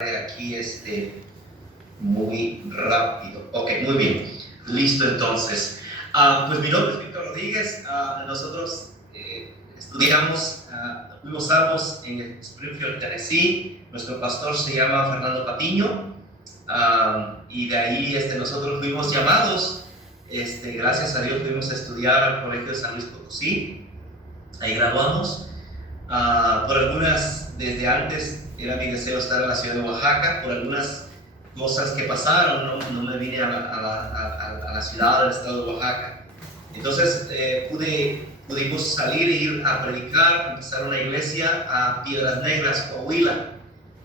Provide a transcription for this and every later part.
Aquí muy rápido. Ok, muy bien. Listo entonces. Pues mi nombre es Víctor Rodríguez. Nosotros estudiamos, fuimos salvos en Springfield, Tennessee. Nuestro pastor se llama Fernando Patiño. Y de ahí nosotros fuimos llamados. Gracias a Dios fuimos a estudiar al Colegio de San Luis Potosí. Ahí graduamos. Por algunas, desde antes era mi deseo estar en la ciudad de Oaxaca. Por algunas cosas que pasaron, no me vine a la ciudad del estado de Oaxaca. Entonces pudimos salir e ir a predicar, empezar una iglesia a Piedras Negras, Coahuila,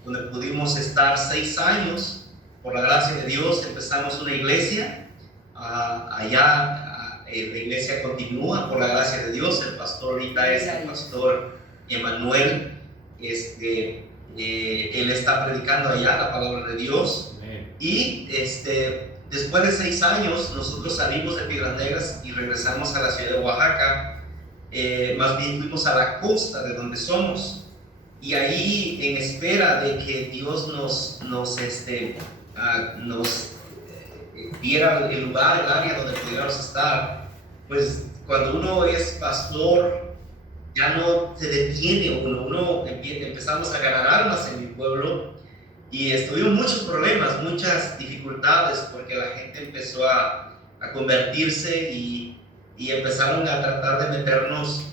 donde pudimos estar 6 años. Por la gracia de Dios empezamos una iglesia. Allá la iglesia continúa por la gracia de Dios. El pastor ahorita es el pastor Emanuel. Él está predicando allá la palabra de Dios. Y después de 6 años nosotros salimos de Piedras Negras y regresamos a la ciudad de Oaxaca. Más bien fuimos a la costa de donde somos, y ahí en espera de que Dios nos diera el lugar, el área donde pudiéramos estar. Pues cuando uno es pastor ya no se detiene uno empezamos a ganar almas en mi pueblo, y tuvimos muchos problemas, muchas dificultades, porque la gente empezó a convertirse y empezaron a tratar de meternos,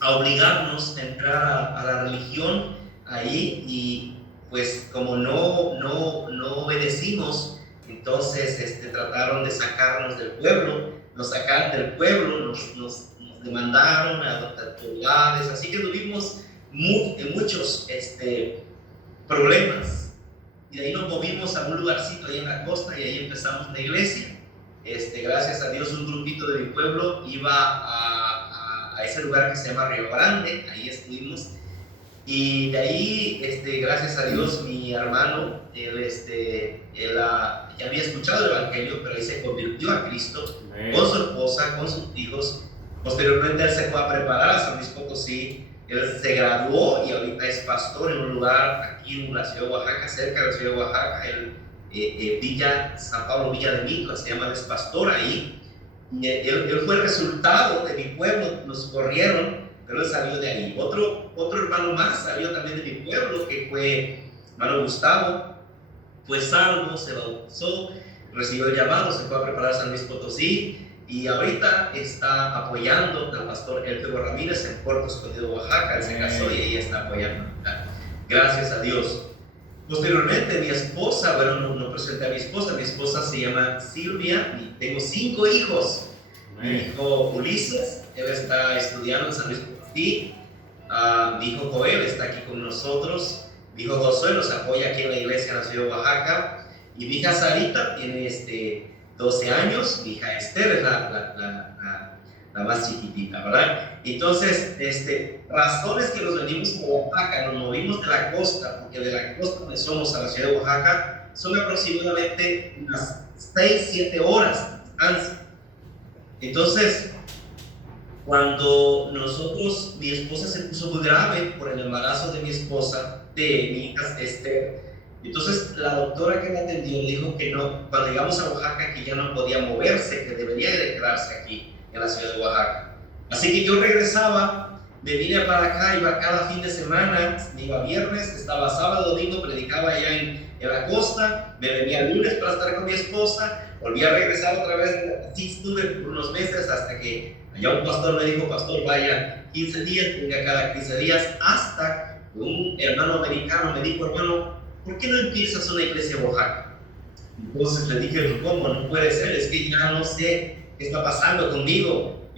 a obligarnos a entrar a la religión ahí, y pues como no obedecimos, entonces trataron de sacarnos del pueblo, nos sacaron del pueblo, nos demandaron a autoridades, así que tuvimos muchos problemas. Y de ahí nos movimos a un lugarcito ahí en la costa, y ahí empezamos la iglesia. Gracias a Dios, un grupito de mi pueblo iba a ese lugar que se llama Río Grande. Ahí estuvimos, y de ahí gracias a Dios, mi hermano ya había escuchado el evangelio, pero él se convirtió a Cristo con su esposa, con sus hijos. Posteriormente él se fue a preparar a San Luis Potosí. Él se graduó y ahorita es pastor en un lugar aquí en la ciudad de Oaxaca, cerca de la ciudad de Oaxaca, Villa San Pablo, Villa de Mitla, se llama, es pastor ahí. Él fue el resultado de mi pueblo, nos corrieron, pero él salió de ahí. Otro hermano más salió también de mi pueblo, que fue hermano Gustavo. Fue salvo, se bautizó, recibió el llamado, se fue a preparar a San Luis Potosí, y ahorita está apoyando al pastor Elfego Ramírez en Puerto Escondido, Oaxaca. Él se casó y ella está apoyando. Gracias a Dios. Posteriormente, mi esposa, no presenté a mi esposa se llama Silvia, y tengo 5 hijos. Mi hijo Ulises, él está estudiando en San Luis Potosí. Mi hijo Joel está aquí con nosotros. Mi hijo Josué nos apoya aquí en la iglesia en la ciudad de Oaxaca. Y mi hija Sarita tiene 12 años, mi hija Esther es la más chiquitita, ¿verdad? Entonces, razones que nos venimos a Oaxaca, nos movimos de la costa, porque de la costa donde somos a la ciudad de Oaxaca son aproximadamente unas 6-7 horas de distancia. Entonces, cuando mi esposa se puso muy grave por el embarazo de mi esposa, de mi hija Esther. Entonces la doctora que me atendió dijo que no, cuando llegamos a Oaxaca, que ya no podía moverse, que debería de quedarse aquí en la ciudad de Oaxaca. Así que yo regresaba, me vine para acá, iba cada fin de semana, me iba viernes, estaba sábado, domingo, predicaba allá en la costa, me venía el lunes para estar con mi esposa, volví a regresar otra vez. Así estuve por unos meses, hasta que allá un pastor me dijo: pastor, vaya 15 días, venga cada 15 días, hasta que un hermano americano me dijo: hermano, ¿por qué no empiezas una iglesia en Oaxaca? Entonces le dije: ¿cómo? No puede ser, es que ya no sé qué está pasando conmigo.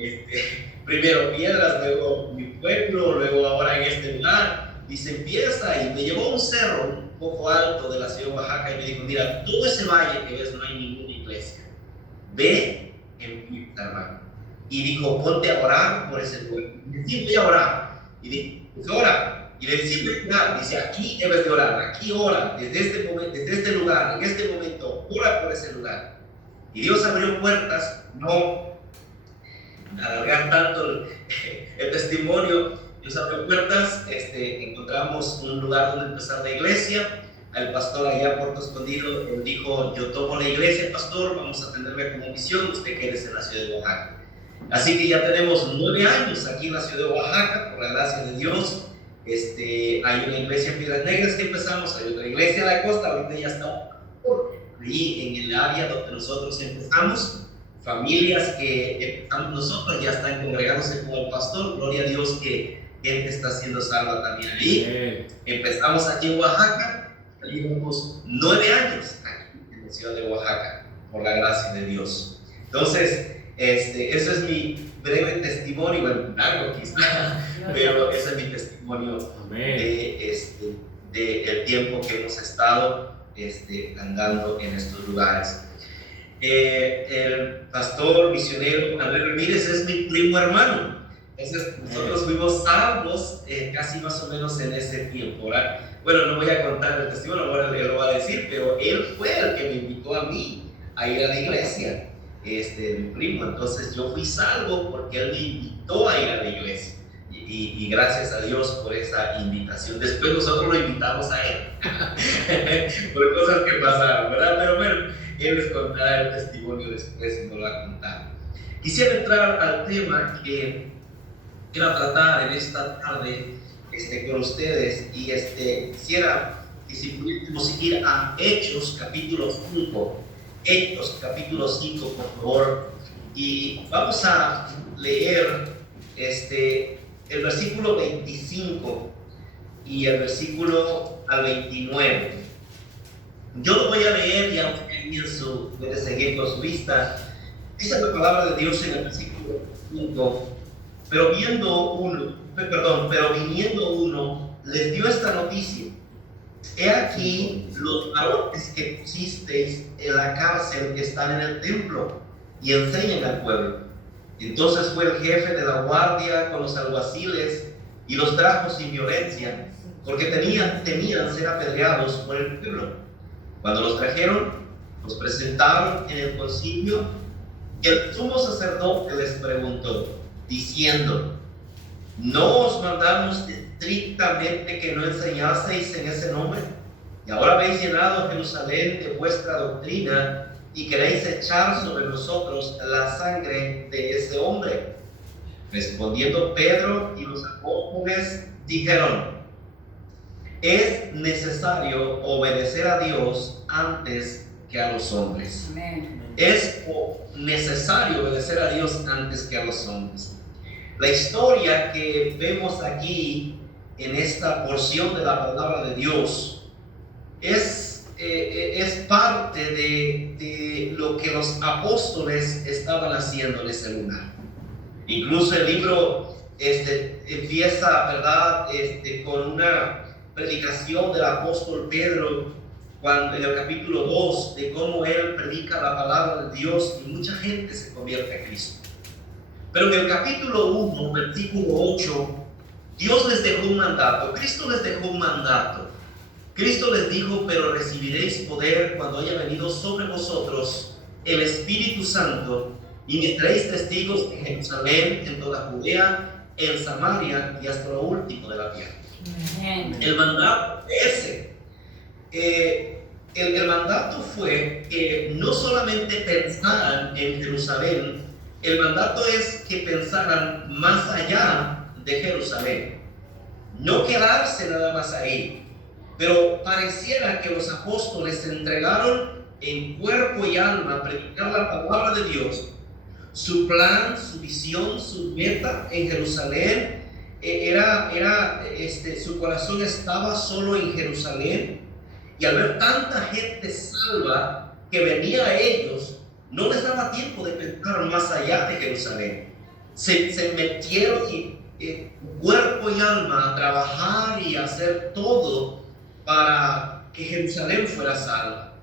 Primero Piedras, luego mi pueblo, luego ahora en este lugar. Y se empieza, y me llevó a un cerro un poco alto de la ciudad de Oaxaca, y me dijo: mira, todo ese valle que ves no hay ninguna iglesia. Ve, empieza, hermano. Y dijo: ponte a orar por ese lugar. Y le dije: voy a orar. Y dije: pues ora. Y le decía: dice, aquí debes de orar, aquí ora, desde este momento, desde este lugar, en este momento, ora por ese lugar. Y Dios abrió puertas. No alargar tanto el testimonio, Dios abrió puertas. Encontramos un lugar donde empezar la iglesia. al pastor allá a Puerto Escondido. Él dijo: yo tomo la iglesia, pastor, vamos a tenerme como misión, usted quédese en la ciudad de Oaxaca. Así que ya tenemos 9 años aquí en la ciudad de Oaxaca, por la gracia de Dios. Hay una iglesia en Piedras Negras que empezamos, hay otra iglesia en la costa, ahorita ya estamos ahí en el área donde nosotros empezamos. Familias que empezamos nosotros ya están congregándose con el pastor. Gloria a Dios que gente está siendo salva también ahí. Empezamos aquí en Oaxaca, llevamos 9 años aquí en la ciudad de Oaxaca, por la gracia de Dios. Entonces, eso es mi breve testimonio, bueno, largo quizá, pero ese es mi testimonio del tiempo que hemos estado andando en estos lugares. El pastor misionero Manuel Ramírez es mi primo hermano. Entonces nosotros fuimos salvos casi más o menos en ese tiempo, ¿verdad? Bueno, no voy a contar el testimonio, ahora él lo va a decir, pero él fue el que me invitó a mí a ir a la iglesia, mi primo. Entonces yo fui salvo porque él me invitó a ir a la iglesia. Y gracias a Dios por esa invitación. Después nosotros lo invitamos a él por cosas que pasaron, ¿verdad? Pero bueno, él les contará el testimonio después y nos lo va a contar. Quisiera entrar al tema que quiero tratar en esta tarde con ustedes, y quisiera que si pudiésemos ir a Hechos capítulo 5. Hechos capítulo 5, por favor, y vamos a leer el versículo 25 y el versículo al 29. Yo lo voy a leer y aunque pienso puede seguir con su vista. Dice la palabra de Dios en el versículo 5: pero viniendo uno, les dio esta noticia: he aquí, los varones que pusisteis en la cárcel están en el templo y enseñan al pueblo. Entonces fue el jefe de la guardia con los alguaciles y los trajo sin violencia, porque temían ser apedreados por el pueblo. Cuando los trajeron, los presentaron en el concilio, y el sumo sacerdote les preguntó, diciendo: ¿no os mandamos estrictamente que no enseñaseis en ese nombre? Y ahora habéis llenado Jerusalén de vuestra doctrina y queréis echar sobre nosotros la sangre de ese hombre. Respondiendo Pedro y los apóstoles dijeron: es necesario obedecer a Dios antes que a los hombres. Amén. Es necesario obedecer a Dios antes que a los hombres. La historia que vemos aquí en esta porción de la palabra de Dios es parte de lo que los apóstoles estaban haciendo en ese lugar. Incluso el libro empieza, ¿verdad?, con una predicación del apóstol Pedro, en el capítulo 2, de cómo él predica la palabra de Dios y mucha gente se convierte a Cristo. Pero en el capítulo 1, versículo 8, Dios les dejó un mandato, Cristo les dejó un mandato. Cristo les dijo: pero recibiréis poder cuando haya venido sobre vosotros el Espíritu Santo, y me traéis testigos en Jerusalén, en toda Judea, en Samaria y hasta lo último de la tierra. El mandato ese. El mandato fue que no solamente pensaran en Jerusalén, el mandato es que pensaran más allá de Jerusalén. No quedarse nada más ahí. Pero pareciera que los apóstoles se entregaron en cuerpo y alma a predicar la palabra de Dios. Su plan, su visión, su meta en Jerusalén su corazón estaba solo en Jerusalén. Y al ver tanta gente salva que venía a ellos, no les daba tiempo de pensar más allá de Jerusalén. Se metieron cuerpo y alma a trabajar y a hacer todo para que Jerusalén fuera salva.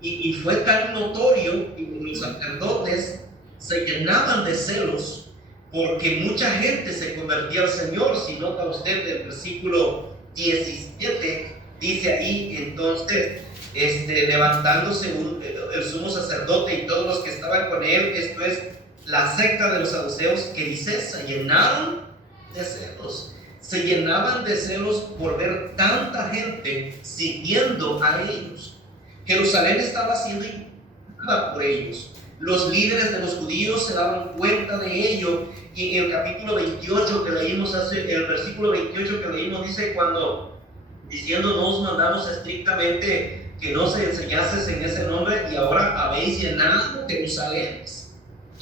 Y fue tan notorio que los sacerdotes se llenaban de celos porque mucha gente se convertía al Señor. Si nota usted el versículo 17, dice ahí: entonces levantándose el sumo sacerdote y todos los que estaban con él, esto es la secta de los saduceos, que dice, se llenaron de celos. se llenaban de celos por ver tanta gente siguiendo a ellos. Jerusalén estaba siendo invadida por ellos. Los líderes de los judíos se daban cuenta de ello, y en el capítulo 28 que leímos el versículo 28 que leímos dice, cuando diciendo no os mandamos estrictamente que no se enseñases en ese nombre, y ahora habéis llenado Jerusalén.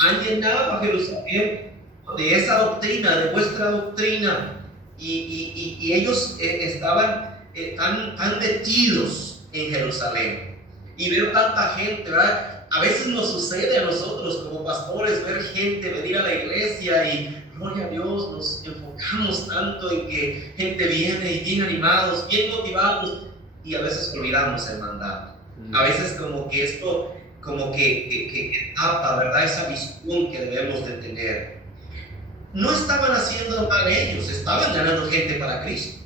Han llenado a Jerusalén de esa doctrina, de vuestra doctrina, y ellos estaban tan metidos en Jerusalén. Y ver tanta gente, ¿verdad? A veces nos sucede a nosotros como pastores ver gente venir a la iglesia y gloria a Dios, nos enfocamos tanto en que gente viene y bien animados, bien motivados, y a veces olvidamos el mandato. A veces como que esto que tapa, ¿verdad?, esa visión que debemos de tener. No estaban haciendo mal ellos, estaban ganando gente para Cristo.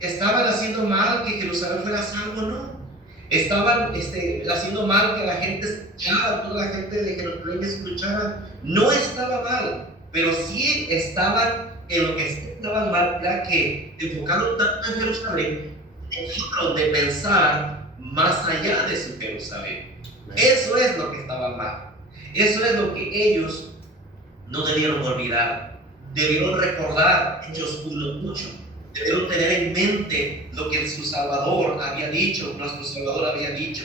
¿Estaban haciendo mal que Jerusalén fuera salvo? No. Estaban haciendo mal que la gente escuchara, toda la gente de Jerusalén escuchara. No estaba mal, pero sí estaban en lo que estaban mal, ya que enfocaron tanto en Jerusalén, dejaron de pensar más allá de su Jerusalén. Eso es lo que estaba mal. Eso es lo que ellos no debieron olvidar. Debieron recordar Hechos 1:8. Debieron tener en mente lo que su Salvador había dicho, nuestro Salvador había dicho.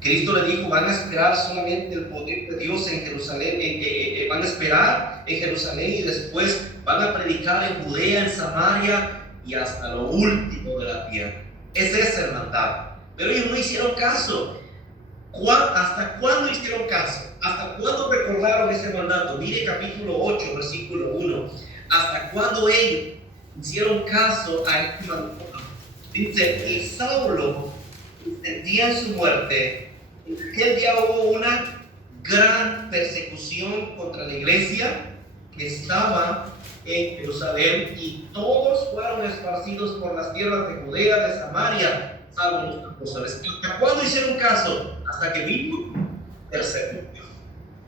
Cristo le dijo, van a esperar solamente el poder de Dios en Jerusalén, van a esperar en Jerusalén y después van a predicar en Judea, en Samaria y hasta lo último de la tierra. Ese es el mandato. Pero ellos no hicieron caso. ¿Hasta cuándo hicieron caso? ¿Hasta cuándo recordaron ese mandato? Mire capítulo 8, versículo 1. ¿Hasta cuándo ellos hicieron caso a este mandato? Dice, y Saulo sentía en su muerte. En aquel día hubo una gran persecución contra la iglesia que estaba en Jerusalén, y todos fueron esparcidos por las tierras de Judea, de Samaria, salvo los apóstoles. ¿Hasta cuándo hicieron caso? Hasta que vino persecución.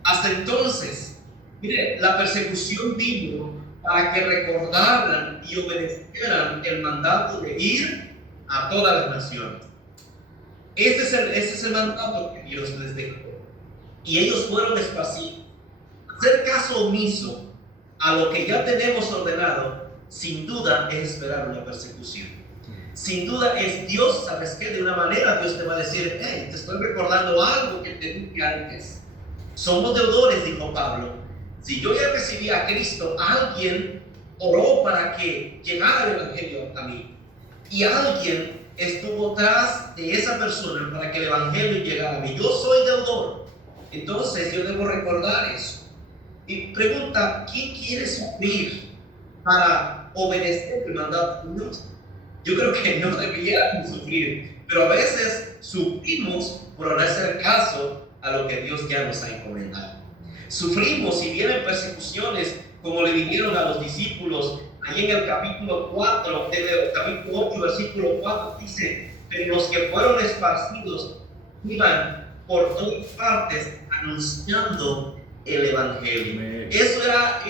Hasta entonces, mire, la persecución vino para que recordaran y obedecieran el mandato de ir a todas las naciones. Ese es el mandato que Dios les dejó. Y ellos fueron esparcidos. Hacer caso omiso a lo que ya tenemos ordenado, sin duda es esperar una persecución. Sin duda es Dios, ¿sabes qué? De una manera Dios te va a decir, hey, te estoy recordando algo que te dije antes. Somos deudores, dijo Pablo. Si yo ya recibí a Cristo, alguien oró para que llegara el Evangelio a mí. Y alguien estuvo tras de esa persona para que el Evangelio llegara a mí. Yo soy deudor. Entonces yo debo recordar eso. Y pregunta, ¿quién quiere sufrir para obedecer el mandato de Dios? Yo creo que no deberíamos sufrir, pero a veces sufrimos por no hacer caso a lo que Dios ya nos ha encomendado. Sufrimos y vienen persecuciones como le vinieron a los discípulos. Ahí en el capítulo 4, el capítulo 8, versículo 4 dice, pero los que fueron esparcidos iban por todas partes anunciando el Evangelio. Eso era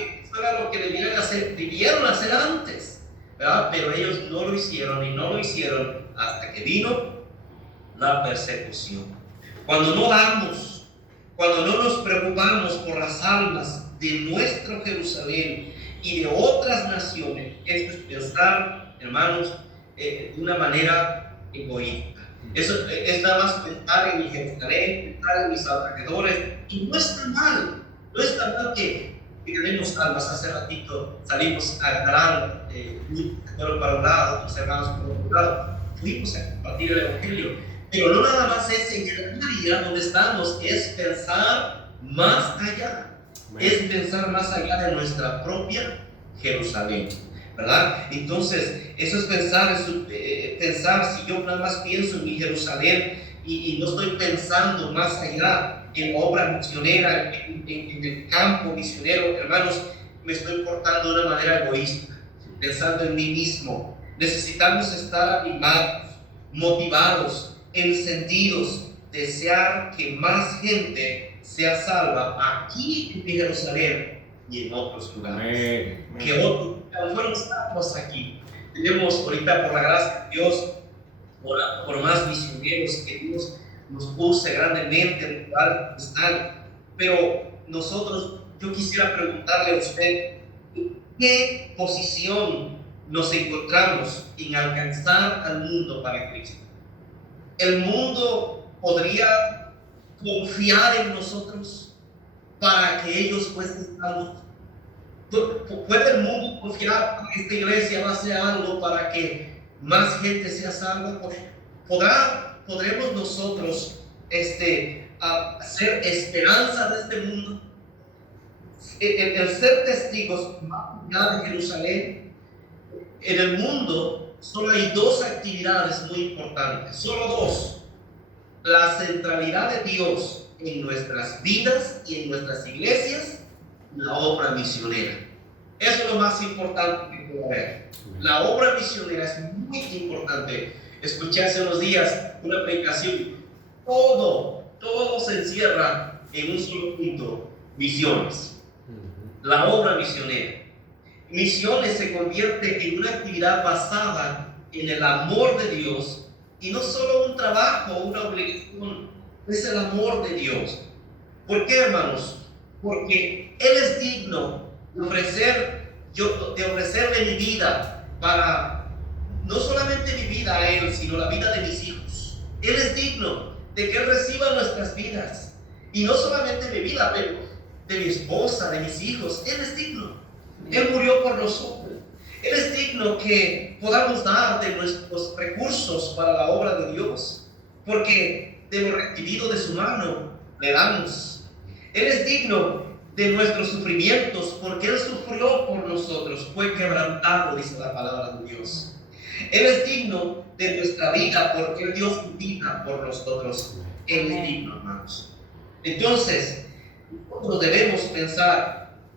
lo que debieron hacer antes, ¿verdad? Pero ellos no lo hicieron y no lo hicieron hasta que vino la persecución. Cuando no damos, cuando no nos preocupamos por las almas de nuestro Jerusalén y de otras naciones, esto es pensar, hermanos, de una manera egoísta. Eso es nada más pensar en mi Jerusalén, pensar en mis alrededores, y no está mal. No está mal que tenemos almas. Hace ratito salimos a ganar para un lado, otros hermanos por otro lado. Fuimos a compartir el Evangelio. Pero no nada más es en el área donde estamos, es pensar más allá. Es pensar más allá de nuestra propia Jerusalén, ¿verdad? Entonces, eso es pensar si yo nada más pienso en mi Jerusalén y no estoy pensando más allá en la obra misionera, en el campo misionero, hermanos, me estoy portando de una manera egoísta, pensando en mí mismo. Necesitamos estar animados, motivados, encendidos, desear que más gente sea salva aquí en Jerusalén y en otros lugares. Que otros fueron salvos aquí. Tenemos ahorita, por la gracia de Dios, por más misioneros que Dios nos use grandemente en el lugar que están. Pero nosotros, yo quisiera preguntarle a usted, ¿en qué posición nos encontramos en alcanzar al mundo para Cristo? ¿El mundo podría confiar en nosotros para que ellos fuesen salvos? ¿Puede el mundo confiar que esta iglesia va a hacer algo para que más gente sea salva? ¿Podremos nosotros ser esperanza de este mundo? El ser testigos más allá de Jerusalén. En el mundo solo hay dos actividades muy importantes, solo dos: la centralidad de Dios en nuestras vidas y en nuestras iglesias, la obra misionera. Eso es lo más importante que puede haber. La obra misionera es muy importante. Escuché hace unos días una predicación. Todo se encierra en un solo punto: misiones. La obra misionera. Misiones se convierte en una actividad basada en el amor de Dios, y no solo un trabajo o una obligación, es el amor de Dios. ¿Por qué, hermanos? Porque Él es digno de ofrecerle mi vida, para no solamente mi vida a Él, sino la vida de mis hijos. Él es digno de que Él reciba nuestras vidas, y no solamente mi vida, pero de mi esposa, de mis hijos. Él es digno. Él murió por nosotros. Él es digno que podamos dar de nuestros recursos para la obra de Dios, porque de lo recibido de su mano le damos. Él es digno de nuestros sufrimientos, porque Él sufrió por nosotros, fue quebrantado, dice la palabra de Dios. Él es digno de nuestra vida, porque Él dio su vida por nosotros. Él es digno, hermanos. Entonces, nosotros debemos pensar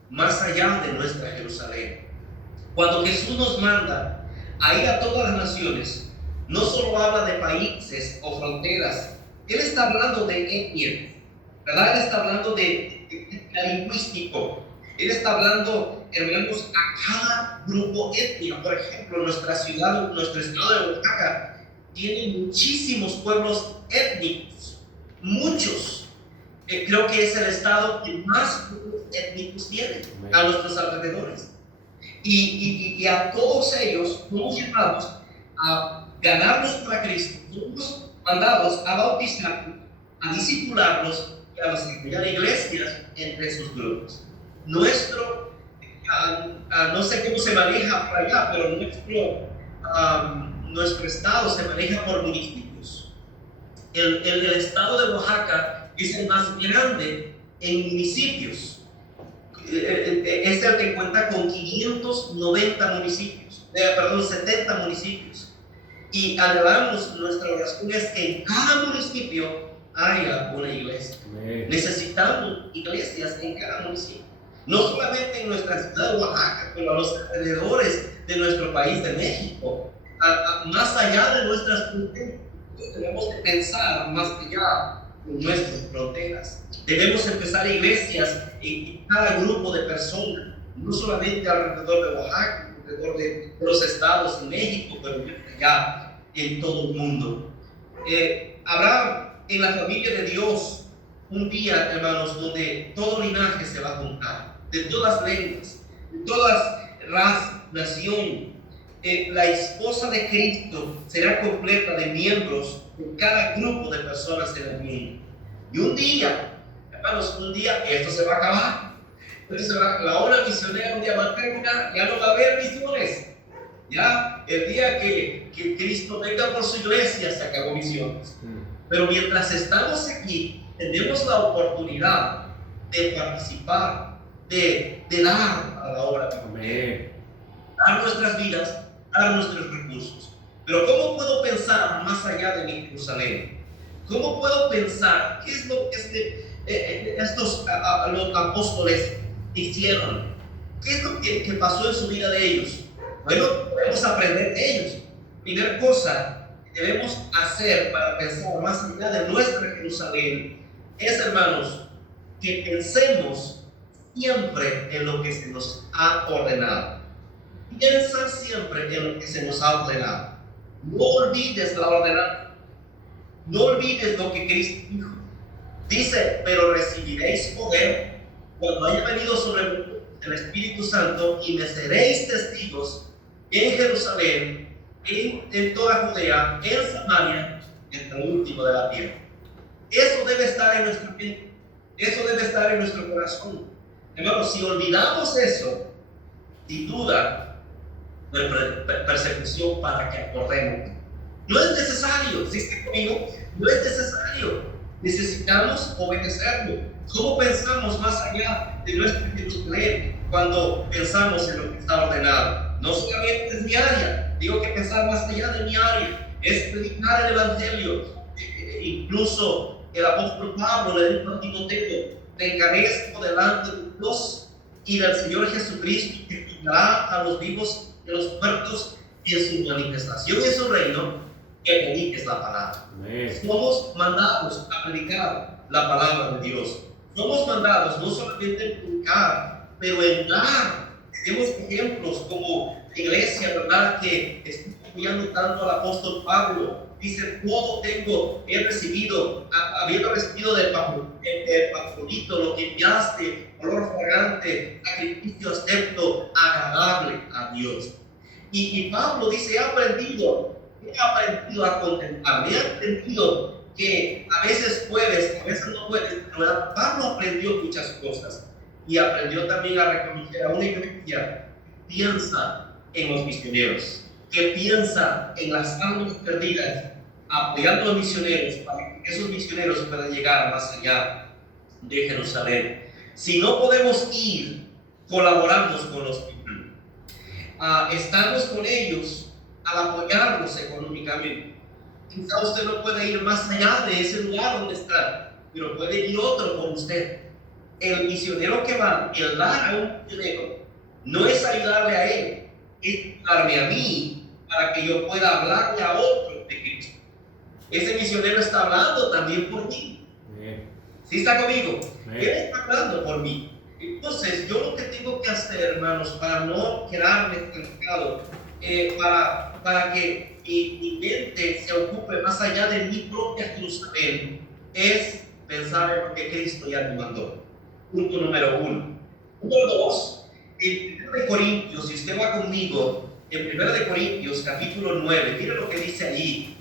más allá de nuestra Jerusalén. Cuando Jesús nos manda a ir a todas las naciones, no solo habla de países o fronteras. Él está hablando de etnia, ¿verdad? Él está hablando de lingüístico. Él está hablando, hermanos, a cada grupo étnico. Por ejemplo, nuestra ciudad, nuestro estado de Oaxaca, tiene muchísimos pueblos étnicos, muchos. Creo que es el estado que más pueblos étnicos tiene a nuestros alrededores. Y a todos ellos somos llamados a ganarlos para Cristo. Somos mandados a bautizarlos, a discipularlos y a desarrollar iglesias entre esos grupos. No sé cómo se maneja por allá, pero nuestro estado se maneja por municipios. El estado de Oaxaca es el más grande en municipios. Es el que cuenta con 590 municipios, 70 municipios. Y anhelamos, nuestra oración es que en cada municipio haya una iglesia. Necesitamos iglesias en cada municipio. No solamente en nuestra ciudad de Oaxaca, pero a los alrededores de nuestro país de México, más allá de nuestras fronteras. Tenemos que pensar más allá de nuestras fronteras. Debemos empezar iglesias en cada grupo de personas, no solamente alrededor de Oaxaca, alrededor de los estados de México, pero allá en todo el mundo. Habrá en la familia de Dios un día, hermanos, donde todo linaje se va a juntar, de todas lenguas, de todas razas, nación. La esposa de Cristo será completa de miembros de cada grupo de personas en el mundo. Y un día, hermanos, esto se va a acabar. Entonces, la obra misionera un día va a terminar, ya no va a haber misiones. Ya, el día que Cristo venga por su iglesia, se acabó misiones. Pero mientras estamos aquí, tenemos la oportunidad de participar, de dar a la obra misionera, dar nuestras vidas, dar nuestros recursos. Pero ¿cómo puedo pensar más allá de mi Jerusalén? ¿Cómo puedo pensar qué es lo que estos los apóstoles hicieron? ¿Qué es lo que pasó en su vida de ellos? Bueno, podemos aprender de ellos. Primera cosa que debemos hacer para pensar más allá de nuestra Jerusalén es, hermanos, que pensemos siempre en lo que se nos ha ordenado. Piensa siempre en lo que se nos ha ordenado. No olvides la ordenanza. No olvides lo que Cristo dijo. Dice, pero recibiréis poder cuando haya venido sobre vosotros el Espíritu Santo y me seréis testigos en Jerusalén, en toda Judea, en Samaria, hasta el último de la tierra. Eso debe estar en nuestra mente. Eso debe estar en nuestro corazón. Hermanos, si olvidamos eso, sin duda, persecución para que acordemos. No es necesario, si está conmigo, no es necesario. Necesitamos obedecerlo. ¿Cómo pensamos más allá de nuestra Jerusalén cuando pensamos en lo que está ordenado? No solamente es mi área, digo que pensar más allá de mi área, es predicar el Evangelio. Incluso el apóstol Pablo le dijo a Timoteo: te encarezco delante de Dios y del Señor Jesucristo, que juzgará a los vivos y a los muertos en su manifestación en su reino, que prediques la palabra. Somos mandados a predicar la palabra de Dios. Somos mandados no solamente a predicar, pero en dar. Tenemos ejemplos como la iglesia, ¿verdad?, que está apoyando tanto al apóstol Pablo. Dice, todo he recibido, habiendo recibido del Epafrodito lo que enviaste, olor fragante, sacrificio acepto, agradable a Dios. Y Pablo dice, he aprendido a contemplar, he aprendido que a veces puedes, a veces no puedes. Pero Pablo aprendió muchas cosas y aprendió también a reconocer a una iglesia que piensa en los misioneros, que piensa en las almas perdidas, apoyando a los misioneros para que esos misioneros puedan llegar más allá de Jerusalén. Si no podemos ir, colaboramos con los misioneros. Estamos con ellos al apoyarlos económicamente. Quizá usted no puede ir más allá de ese lugar donde está, pero puede ir otro con usted. El misionero que va, el dar a un misionero, no es ayudarle a él, es ayudarme a mí para que yo pueda hablarle a otro de Cristo. Ese misionero está hablando también por mí. ¿Sí está conmigo? Él está hablando por mí. Entonces, yo lo que tengo que hacer, hermanos, para no quedarme estancado, para que mi mente se ocupe más allá de mi propia Jerusalén, es pensar en lo que Cristo ya me mandó. Punto número 1. Número 2, en 1 Corintios, si usted va conmigo, en 1 Corintios, capítulo 9, mire lo que dice allí,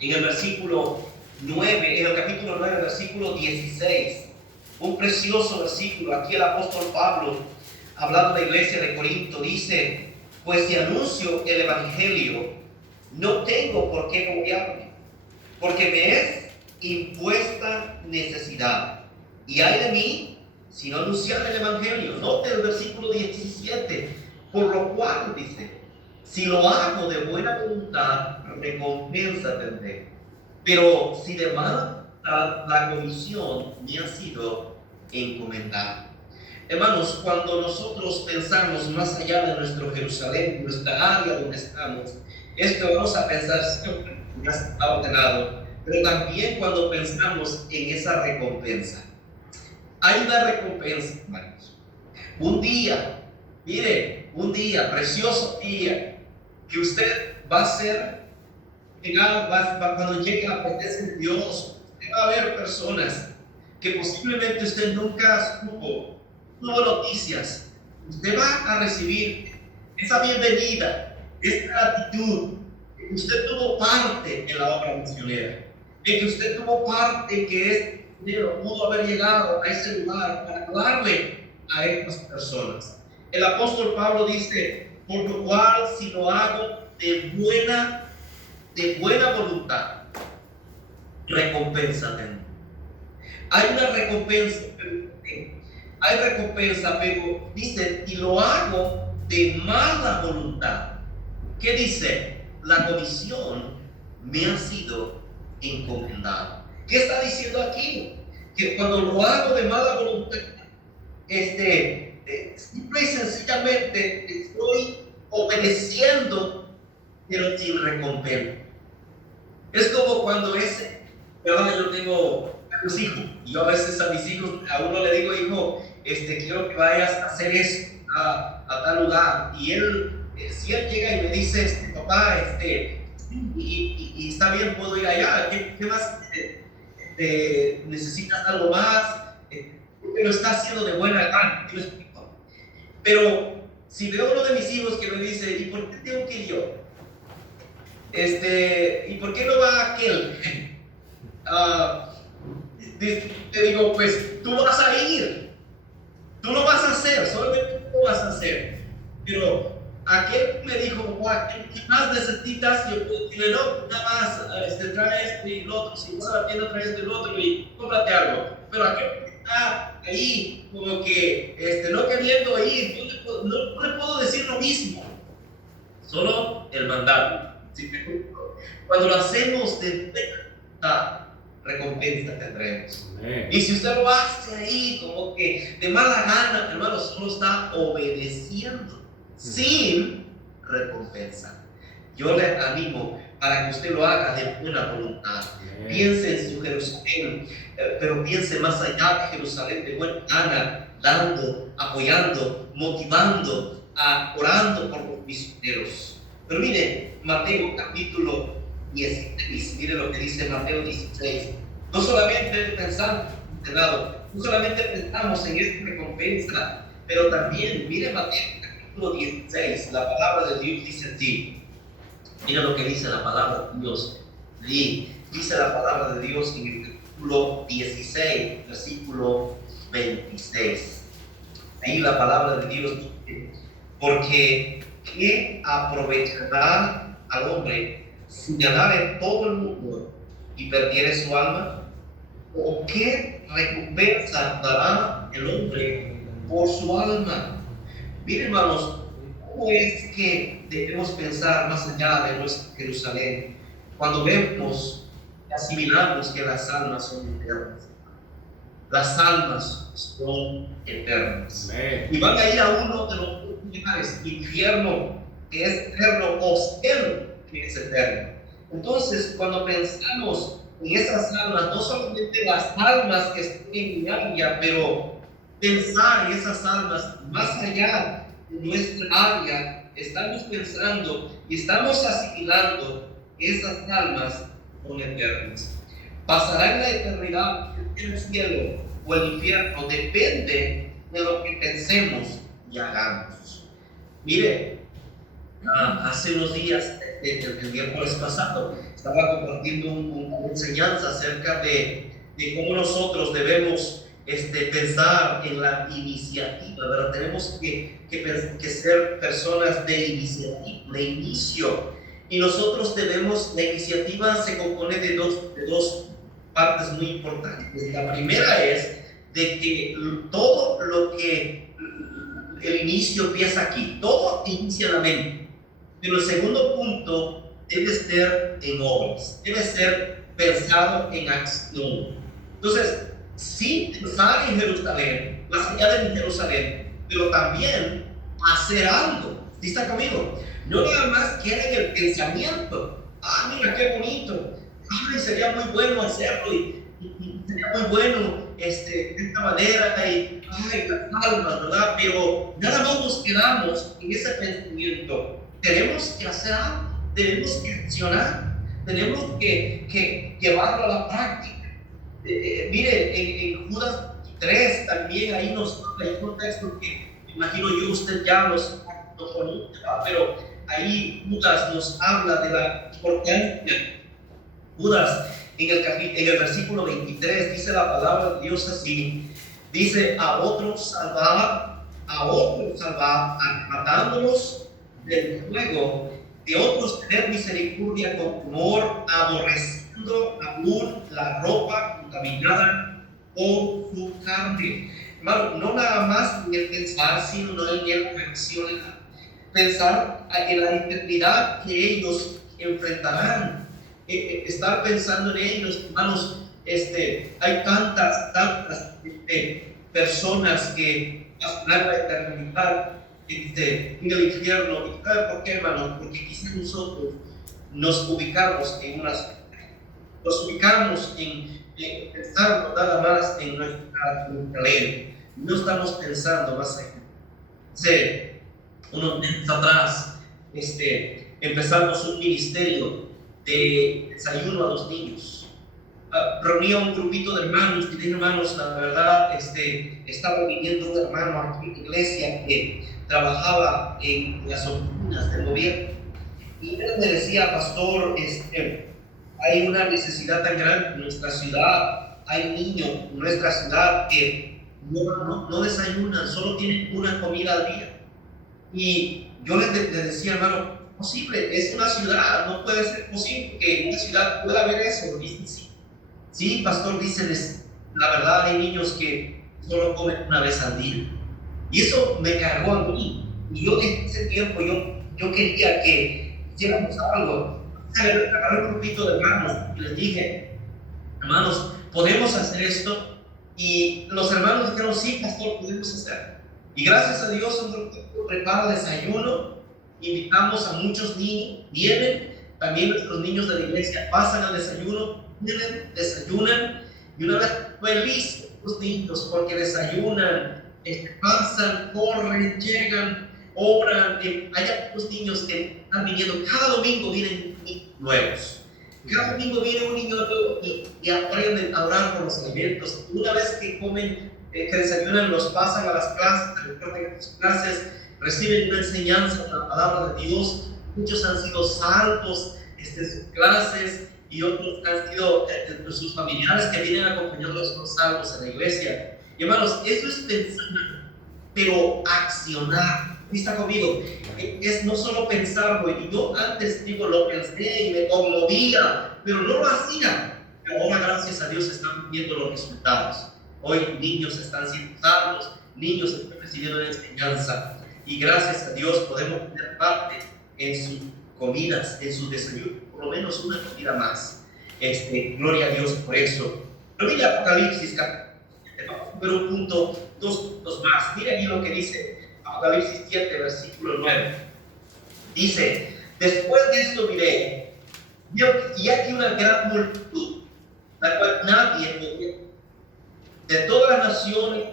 en el versículo 9, en el capítulo 9, versículo 16. Un precioso versículo. Aquí el apóstol Pablo, hablando de la iglesia de Corinto, dice: pues si anuncio el evangelio, no tengo por qué gloriarme, porque me es impuesta necesidad. Y ay de mí si no anunciar el evangelio. Note el versículo 17. Por lo cual dice: si lo hago de buena voluntad, recompensa tendré. Pero si de mala voluntad, la comisión me ha sido encomendada. Hermanos, cuando nosotros pensamos más allá de nuestro Jerusalén, nuestra área donde estamos, esto vamos a pensar siempre que ya está ordenado, pero también cuando pensamos en esa recompensa. Hay una recompensa, hermanos. Un día, mire, un día, precioso día, que usted va a ser, cuando llegue la presencia de Dios, va a haber personas que posiblemente usted nunca supo, tuvo noticias. Usted va a recibir esa bienvenida, esa gratitud, de que usted tuvo parte en la obra misionera, de que usted tuvo parte, que pudo haber llegado a ese lugar para darle a estas personas. El apóstol Pablo dice: por lo cual, si lo hago de buena voluntad, recompensa tendré. Hay una recompensa, pero dice: y lo hago de mala voluntad. ¿Qué dice? La comisión me ha sido encomendada. ¿Qué está diciendo aquí? Que cuando lo hago de mala voluntad, simple y sencillamente estoy obedeciendo, pero sin recompensa. Es como cuando ¿verdad? Yo tengo los hijos, y yo a veces a mis hijos, a uno le digo: hijo, quiero que vayas a hacer esto a tal lugar, y él si él llega y me dice, papá, y está bien, puedo ir allá, ¿qué más? ¿Necesitas algo más? Pero está haciendo de buena gana, yo explico. Pero si veo uno de mis hijos que me dice, ¿y por qué tengo que ir yo? ¿Y por qué no va aquel? Te digo, pues tú vas a ir, tú lo vas a hacer, solamente tú lo vas a hacer. Pero aquel me dijo, ¿qué más necesitas? Yo puedo decirle, no, nada más, trae esto y lo otro, si vas a la tienda, trae esto y lo otro y cómprate algo. Pero aquel que está ahí, como que no queriendo ir, yo no le puedo decir lo mismo, solo el mandato. ¿Sí? Cuando lo hacemos de verdad, recompensa tendremos. Y si usted lo hace ahí como que de mala gana, hermano, solo está obedeciendo sin recompensa. Yo le animo para que usted lo haga de buena voluntad. Piense en su Jerusalén, pero piense más allá de Jerusalén, de buena gana, dando, apoyando, motivando, orando por los misioneros. Pero mire, Mateo capítulo 16, mire lo que dice Mateo 16. No solamente pensamos en esta recompensa, pero también, mire Mateo capítulo 16, la palabra de Dios dice así. Mira lo que dice la palabra de Dios. Dice la palabra de Dios en el capítulo 16, versículo 26. Ahí la palabra de Dios dice, porque ¿qué aprovechará al hombre si ganare todo el mundo y perdiere su alma? ¿O qué recompensa dará el hombre por su alma? Miren, hermanos, ¿cómo es que debemos pensar más allá de nuestra Jerusalén cuando vemos y asimilamos que las almas son eternas? Las almas son eternas. Y van a ir a uno de los lugares, infierno, que es eterno, o cielo, que es eterno. Entonces, cuando pensamos en esas almas, no solamente las almas que están en mi área, pero pensar en esas almas más allá de nuestra área, estamos pensando y estamos asimilando que esas almas son eternas. Pasará en la eternidad en el cielo o el infierno, depende de lo que pensemos y hagamos. Mire, hace unos días, el miércoles pasado, estaba compartiendo una enseñanza acerca de cómo nosotros debemos pensar en la iniciativa, ¿verdad? Tenemos que ser personas de iniciativa, de inicio. Y nosotros la iniciativa se compone de dos partes muy importantes. La primera es de que todo lo que el inicio empieza aquí, todo inicia en la mente. Pero el segundo punto debe ser en obras, debe ser pensado en acción. Entonces, sí pensar en Jerusalén, más allá de Jerusalén, pero también hacer algo. ¿Sí está conmigo? No nada más queden el pensamiento. Mira qué bonito. Sería muy bueno hacerlo y sería muy bueno de esta manera y las almas, ¿verdad? Pero nada más nos quedamos en ese pensamiento. Tenemos que hacer algo, tenemos que accionar, tenemos que llevarlo a la práctica. Mire, en Judas 3 también ahí nos hay un texto que me imagino yo usted ya los conoce, pero ahí Judas nos habla de la importancia. Judas en el versículo 23 dice la palabra de Dios así, dice: a otros salvar, matándolos del fuego, de otros tener misericordia con amor, aborreciendo aún la ropa contaminada con su carne. Hermano, no nada más en el pensar, sino en el reaccionar. Pensar en la eternidad que ellos enfrentarán. Estar pensando en ellos, hermanos. Hay tantas personas que pasarán la eternidad en el infierno. ¿Y sabe por qué, hermano? Porque quizás nosotros nos ubicamos en pensar nada más en nuestra ley. No estamos pensando más allá. Unos meses atrás empezamos un ministerio de desayuno a los niños. Reunía un grupito de hermanos y dije, hermanos, la verdad, estaba viniendo un hermano aquí en la iglesia que trabajaba en las oficinas del gobierno. Y él me decía, pastor, hay una necesidad tan grande en nuestra ciudad, hay niños en nuestra ciudad que no desayunan, solo tienen una comida al día. Y yo le decía, hermano, posible, es una ciudad, no puede ser posible que en una ciudad pueda haber eso. Dice, sí, pastor, dicen, la verdad hay niños que solo comen una vez al día. Y eso me cargó a mí. Y yo en ese tiempo, yo quería que hiciéramos algo. Agarré un grupito de hermanos y les dije, hermanos, ¿podemos hacer esto? Y los hermanos dijeron, sí, pastor, podemos hacer. Y gracias a Dios, un grupito prepara desayuno, invitamos a muchos niños, vienen, también nuestros niños de la iglesia pasan al desayuno, vienen, desayunan, y una vez felices los niños porque desayunan, pasan, corren, llegan, obran. Hay algunos niños que están viniendo, cada domingo vienen niños nuevos. Cada domingo viene un niño nuevo y aprenden a orar por los alimentos. Una vez que comen, que desayunan, los pasan a las clases, recuerden las clases, reciben una enseñanza de la palabra de Dios. Muchos han sido salvos sus clases y otros han sido sus familiares que vienen a acompañarlos con salvos en la iglesia. Y hermanos, eso es pensar, pero accionar. Está conmigo, es no solo pensarlo. Y yo antes lo pensé y me conmovía, pero no lo hacía. Pero ahora, gracias a Dios, están viendo los resultados. Hoy niños están siendo salvos, niños están recibiendo la enseñanza, y gracias a Dios podemos tener parte en sus comidas, en sus desayunos, por lo menos una comida más. Gloria a Dios por eso. Pero mira Apocalipsis, vamos a ver un punto, dos puntos más. Mira aquí lo que dice Apocalipsis 7, versículo 9. Dice, después de esto miré, y aquí una gran multitud, la cual nadie podía, de todas las naciones,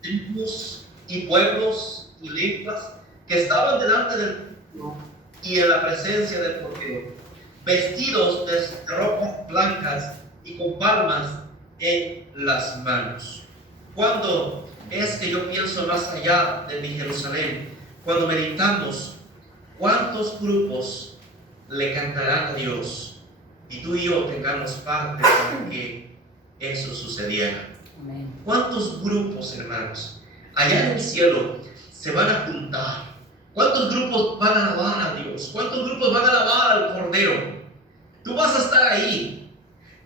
tribus y pueblos y lenguas, que estaban delante del trono y en la presencia del Cordero, vestidos de ropas blancas y con palmas en las manos. Cuando es que yo pienso más allá de mi Jerusalén, cuando meditamos cuántos grupos le cantarán a Dios, y tú y yo tengamos parte para que eso sucediera. Amén. ¿Cuántos grupos, hermanos, allá en el cielo se van a juntar? ¿Cuántos grupos van a alabar a Dios? ¿Cuántos grupos van a alabar al Cordero? Tú vas a estar ahí.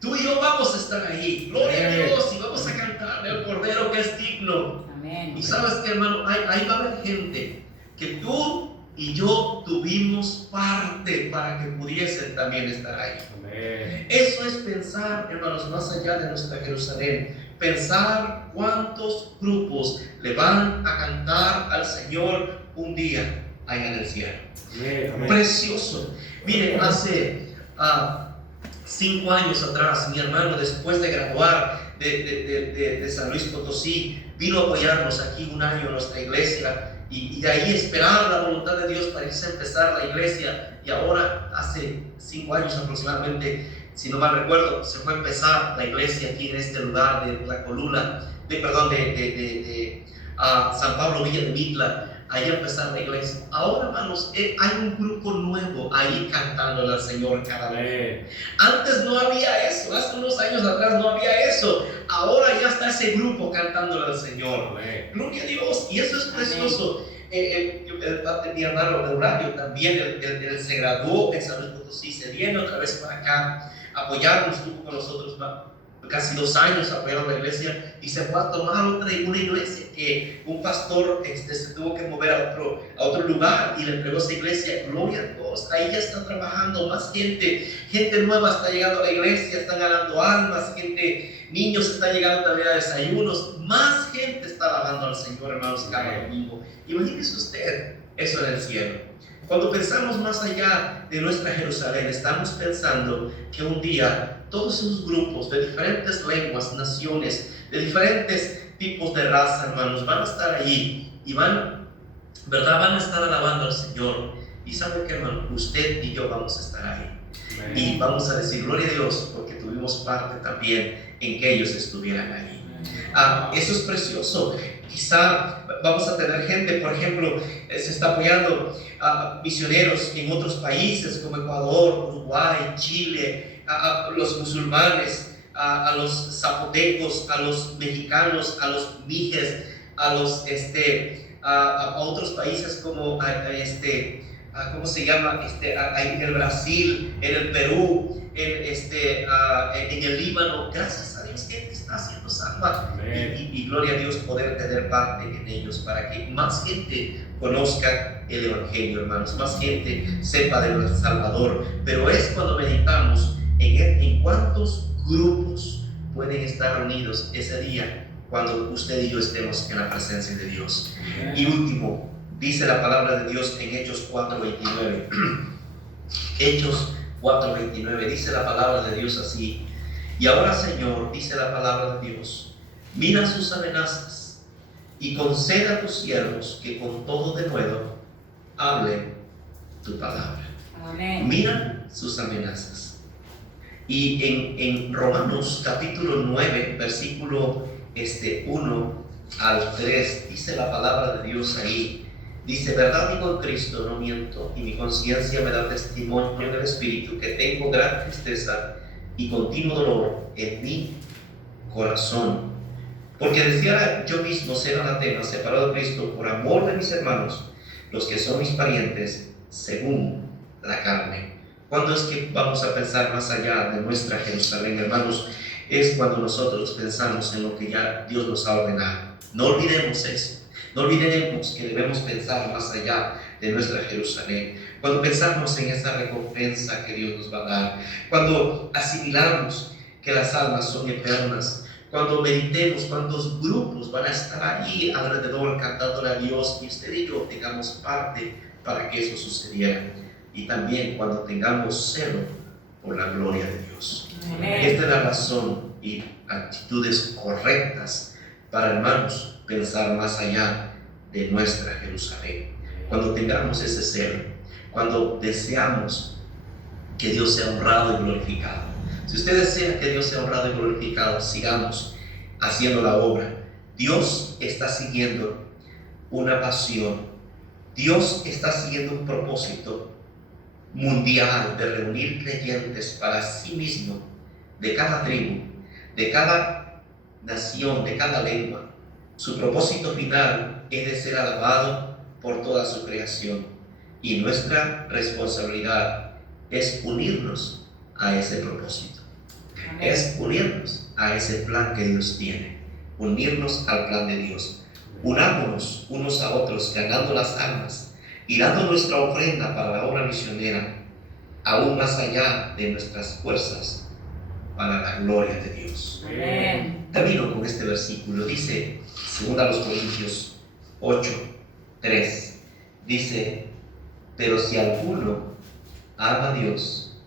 Tú y yo vamos a estar ahí. Gloria a Dios, y vamos a cantar al Cordero que es digno. Amén. Y sabes que, hermano, ahí va a haber gente que tú y yo tuvimos parte para que pudiesen también estar ahí. Amén. Eso es pensar, hermanos, más allá de nuestra Jerusalén. Pensar cuántos grupos le van a cantar al Señor un día allá en el cielo. Amén. Precioso. Miren, hace 5 años atrás, mi hermano, después de graduar de San Luis Potosí, vino a apoyarnos aquí un año en nuestra iglesia, y de ahí esperar la voluntad de Dios para irse a empezar la iglesia. Y ahora, hace 5 años aproximadamente, si no mal recuerdo, se fue a empezar la iglesia aquí en este lugar de La Colula, de San Pablo Villa de Mitla. Ahí a empezar la iglesia. Ahora, hermanos, hay un grupo nuevo ahí cantando al Señor cada vez. Antes no había eso, hace unos años atrás no había eso. Ahora ya está ese grupo cantando al Señor. Amén. Gloria a Dios, y eso es precioso. Mi hermano Eulario también, él se graduó en San Luis Potosí, se viene otra vez para acá a apoyarnos, estuvo con nosotros casi 2 años apoyando la iglesia, y se fue a tomar una iglesia que un pastor se tuvo que mover a otro lugar y le entregó esa iglesia. Gloria a Dios, ahí ya está trabajando más gente nueva está llegando a la iglesia, están ganando almas, niños están llegando también a desayunos, más gente está alabando al Señor, hermanos, cada domingo. Imagínese usted eso en el cielo. Cuando pensamos más allá de nuestra Jerusalén, estamos pensando que un día todos esos grupos de diferentes lenguas, naciones, de diferentes tipos de raza, hermanos, van a estar ahí y van a estar alabando al Señor. Y sabe que, hermano, usted y yo vamos a estar ahí. Y vamos a decir gloria a Dios porque tuvimos parte también en que ellos estuvieran ahí. Eso es precioso. Quizá vamos a tener gente, por ejemplo, se está apoyando a misioneros en otros países como Ecuador, Uruguay, Chile, a los musulmanes, a los zapotecos, a los mexicanos, a los mijes, a los a otros países como ¿cómo se llama? En el Brasil, en el Perú, en el Líbano. Gracias a Dios, gente está haciendo salva. Y gloria a Dios poder tener parte en ellos para que más gente conozca el Evangelio, hermanos, más gente sepa de nuestro Salvador. Pero es cuando meditamos en cuántos grupos pueden estar reunidos ese día cuando usted y yo estemos en la presencia de Dios. Y último, dice la palabra de Dios en Hechos 4:29. Hechos 4:29, dice la palabra de Dios así: y ahora, Señor, dice la palabra de Dios, mira sus amenazas y concede a tus siervos que con todo denuedo hablen tu palabra. Amén. Mira sus amenazas. Y en Romanos capítulo 9, versículo 1 al 3, dice la palabra de Dios ahí. Dice: verdad digo en Cristo, no miento, y mi conciencia me da testimonio en el Espíritu que tengo gran tristeza y continuo dolor en mi corazón. Porque decía yo mismo ser anatema, separado de Cristo, por amor de mis hermanos, los que son mis parientes, según la carne. ¿Cuándo es que vamos a pensar más allá de nuestra Jerusalén, hermanos? Es cuando nosotros pensamos en lo que ya Dios nos ha ordenado. No olvidemos eso. No olvidemos que debemos pensar más allá de nuestra Jerusalén. Cuando pensamos en esa recompensa que Dios nos va a dar, cuando asimilamos que las almas son eternas, cuando meditemos cuántos grupos van a estar allí alrededor cantándole a Dios, y usted y yo tengamos parte para que eso sucediera. Y también cuando tengamos celo por la gloria de Dios. Amén. Esta es la razón y actitudes correctas para, hermanos, pensar más allá de nuestra Jerusalén. Cuando tengamos ese celo, cuando deseamos que Dios sea honrado y glorificado. Si usted desea que Dios sea honrado y glorificado, sigamos haciendo la obra. Dios está siguiendo una pasión. Dios está siguiendo un propósito mundial de reunir creyentes para sí mismo, de cada tribu, de cada nación, de cada lengua. Su propósito final es de ser alabado por toda su creación, y nuestra responsabilidad es unirnos a ese propósito. Amén. Es unirnos a ese plan que Dios tiene, unirnos al plan de Dios. Unámonos unos a otros, ganando las almas y dando nuestra ofrenda para la obra misionera, aún más allá de nuestras fuerzas, para la gloria de Dios. Amén. Termino con este versículo. Dice 2 Corintios 8:3, dice: pero si alguno ama a Dios,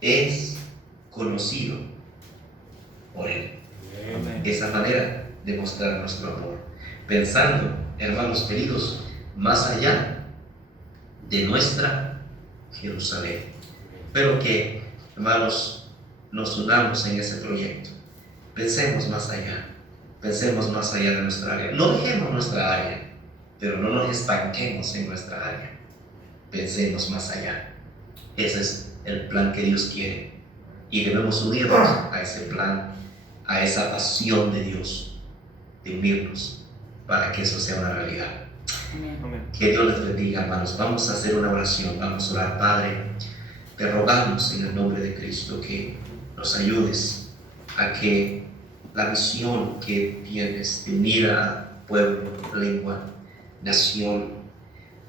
es conocido por Él. Amén. Esa manera de mostrar nuestro amor, pensando, hermanos queridos, más allá de nuestra Jerusalén. Pero que, hermanos, nos unamos en ese proyecto. Pensemos más allá de nuestra área. No dejemos nuestra área, pero no nos estanquemos en nuestra área. Pensemos más allá. Ese es el plan que Dios quiere, y debemos unirnos a ese plan, a esa pasión de Dios, de unirnos para que eso sea una realidad. Amén. Que Dios les bendiga, hermanos. Vamos a hacer una oración, vamos a orar. Padre, te rogamos en el nombre de Cristo que nos ayudes a que la misión que tienes de unir a pueblo, lengua, nación,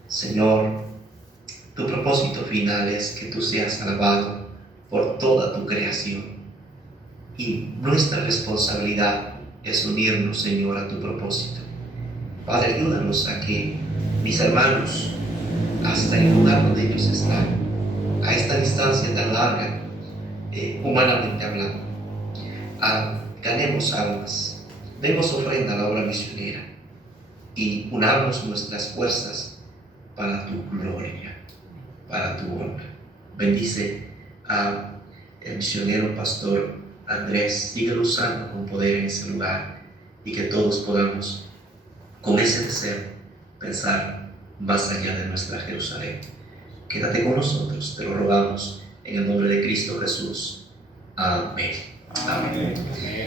Señor, tu propósito final es que tú seas alabado por toda tu creación, y nuestra responsabilidad es unirnos, Señor, a tu propósito. Padre, ayúdanos a que mis hermanos, hasta el lugar donde ellos están, a esta distancia tan larga, humanamente hablando, ganemos almas, demos ofrenda a la obra misionera y unamos nuestras fuerzas para tu gloria. para tu honra. Bendice a el misionero pastor Andrés, síguelo usando con poder en ese lugar, y que todos podamos con ese deseo pensar más allá de nuestra Jerusalén. Quédate con nosotros, te lo rogamos en el nombre de Cristo Jesús. Amén. Amén. Amén.